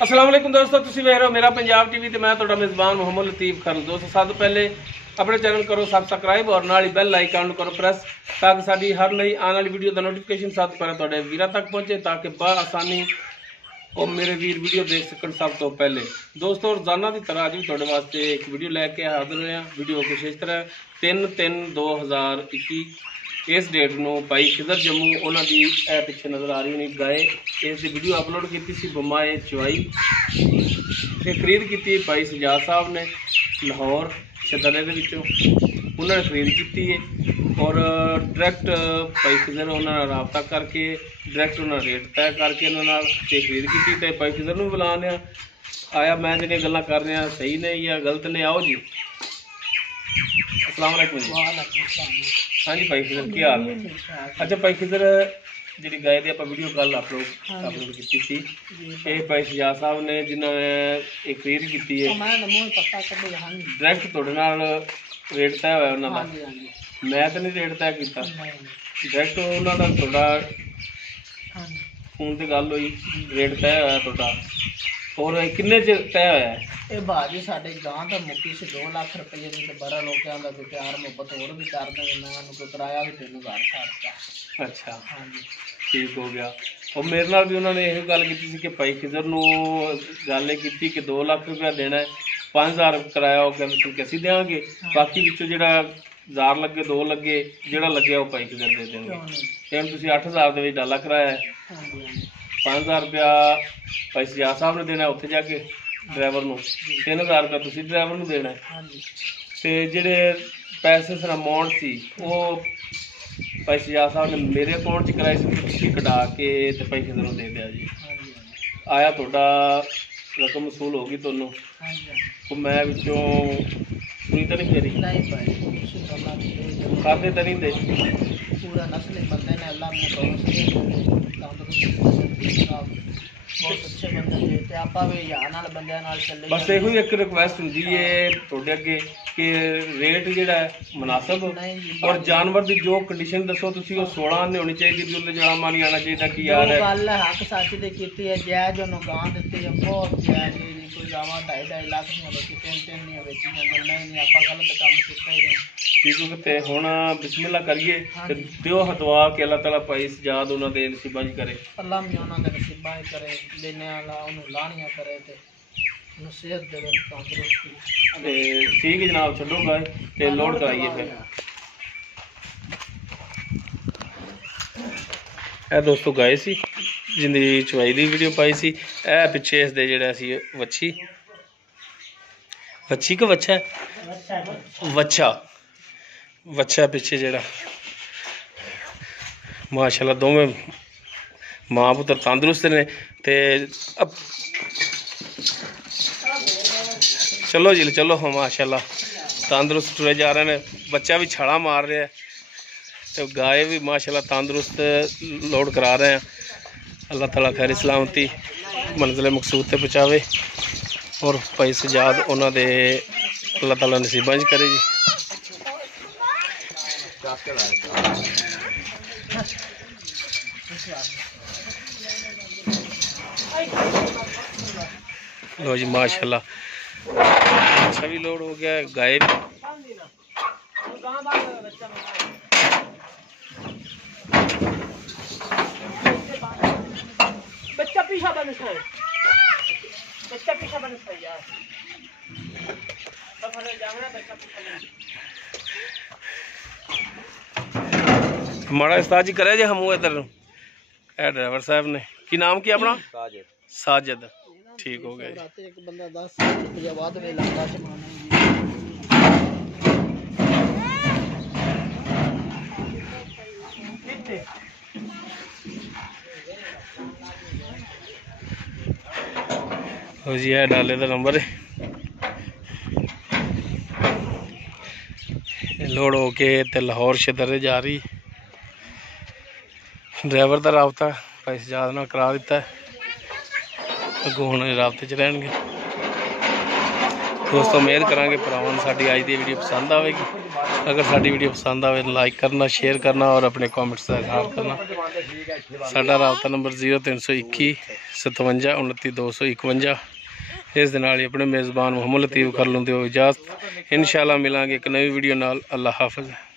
अस्सलाम वालेकुम दोस्तों, तुसीं वेख रहे हो मेरा पंजाब टीवी ते मैं तुहाडा मेज़बान मोहम्मद लतीफ़ खान। दोस्तों सब तो पहले अपने चैनल करो सब्सक्राइब और नाल ही बेल आइकन करो प्रेस ताकि साडी हर नई आने वाली वीडियो का नोटिफिकेशन सब तो पहले तुहाडे वीरां तक पहुंचे ताकि बआसानी और मेरे वीर वीडियो देख सकन सब तो पहले। दोस्तों रोजाना की तरह अज भी तुहाडे वास्ते एक वीडियो लैके हाजिर होए। वीडियो कुछ इस तरह 3/3/2021 इस डेट में भाई खिजर जम्मू उन्होंने की पिछे नज़र आ रही होनी गाय इस वीडियो अपलोड की बमाए चुवाई ते खरीद की भाई सजाद साहब ने लाहौर शदरे उन्होंने खरीद की है और डायरैक्ट भाई खिजर उन्होंने रबता करके डायरैक्ट उन्होंने रेट तय करके उन्होंने खरीद की तो भाई खिजर में बुला लिया आया। मैं जो गल्लां कर रहा सही ने या गलत ने, आओ जी। अस्सलाम वालेकुम जी। हाँ जी भाई खिजर की हाल है? अच्छा भाई खिजर जी गाय की आप वीडियो कल अपलोड की थी भाई सजाद साहब ने जिन्होंने एक खरीद की है डायरैक्ट थोड़े नाल रेट तय होया उन्होंने, मैं तो नहीं रेट तय किया, डायरैक्ट उन्होंने थोड़ा फोन से गल हुई रेट तय होया थोड़ा और किन्ने च तय होया है? ये भाजी साढ़े गांव तो मुक्की से 2 लाख रुपये की तो बड़ा लोग का प्यार मुहब्बत और भी कर देंगे, मैं कोई किराया भी 3000 का। अच्छा हाँ जी ठीक हो गया। और मेरे नाल भी उन्होंने यही गल की कि भाई खिजर नूं गल की कि 2 लाख रुपया देना है, 5000 किराया कहते असीं देंगे, बाकी विचों जिहड़ा 1000 लगे 2 लगे जिहड़ा लगे वो भाई खिजर दे देंगे। हुण तुसीं 8000 दे डाला किराया है, 5000 रुपया भाई सजाद साहब ने देना उत्थे जाके ड्राइवर नूं, 3000 रुपया तुसीं ड्राइवर नूं देना है ते जिहड़े पैसे सर अमाउंट सी वो भाई सजाद साहब ने मेरे अकाउंट च कराई सी, पिछली कटा के ते भाई खिजर नूं दे दिया जी। आया तुहाडा रकम वसूल होगी तुहानूं तो मैं विचों पूरी तो नहीं फेरी खाते तो नहीं दे पूरा नस्ल बंदे ने अल्लाह में बहुत अच्छे बंदे थे ते आपां भी यार नाल बंदे नाल चले। बस यो एक रिक्वेस्ट हुंदी है तुहाडे अगे कि रेट जिहड़ा है मुनासिब और जानवर की जो कंडीशन दसो तुसीं वो 16 नहीं होनी चाहिए भी उन्हें जड़ामा नहीं आना चाहिए कि यार गल हक सच दी कीती है जायज उन्होंने गां दित्ती है बहुत जायज कोई जावा 2.5 लाख नहीं बेची 3 नहीं बेची नहीं आपां गलत काम कीता ही नहीं। ठीक है ते हुण बिस्मिल्लाह करिए ते दिओ दुआ कि अल्लाह ताला भाई सजाद उन्हां दे नसीबां च करे, अल्लाह भी उन्हां दे नसीबां च करे, देने वाला उन्हें लाणियां करे ते उन्हें सेहत दे तंदुरुस्ती ते ठीक है जनाब छड्डो गाय ते लोड कराइए फिर। ਇਹ ਦੋਸਤੋ ਗਾਏ ਸੀ ਜਿੰਦੀ ਚਵਾਈ ਦੀ ਵੀਡੀਓ ਪਾਈ ਸੀ। ਇਹ ਪਿੱਛੇ ਇਸ ਦੇ ਜਿਹੜਾ ਸੀ ਵੱਛੀ ਕਿ ਵੱਛਾ ਵੱਛਾ ਪਿੱਛੇ ਜਿਹੜਾ ਮਾਸ਼ਾਅੱਲਾ ਦੋਵੇਂ ਮਾਂ ਪੁੱਤਰ ਤੰਦਰੁਸਤ ਨੇ ਤੇ चलो जी चलो हाँ माशाल्लाह तंदुरुस्त टुरे जा रहे हैं, बच्चा भी छाला मार रहा है तो गाय भी माशाल्लाह तंदुरुस्त लोड करा रहे हैं। अल्लाह ताला खैर सलामती मंजिल मकसूद ते पहुँचावे और भाई सजाद उन्होंने अल्लाह ताला नसीबां च करे जी। लो जी माशाल्लाह अच्छा भी लोड हो गया, गाय भी बच्चा पीछा बन है, बच्चा पीछा बन है यार हमारा उस्ताद जी करे जे हम इधर ड्राइवर साहब ने की नाम की अपना साजिद ठीक हो गया। एक बंदा 10 रुपया बाद में लगता है जी है डाले का नंबर लोड हो के ते लाहौर शदरे जा रही। ड्राइवर का राबता भाई सजाद नाल करा दिता है, अगों हुण राबते च रहणगे। दोस्तों उम्मीद करांगे भरावां नूं साडी अज दी वीडियो पसंद आवेगी। अगर साडी वीडियो पसंद आवे लाइक करना, शेयर करना और अपने कॉमेंट्स का इजहार करना। साडा राबता नंबर 0321 57 29 251। इस दे नाल ही अपने मेज़बान मुहम्मद लतीफ़ कर लूँ दिओ इजाज़त। इंशाअल्लाह मिलांगे एक नई वीडियो नाल। अल्लाह हाफ़िज़।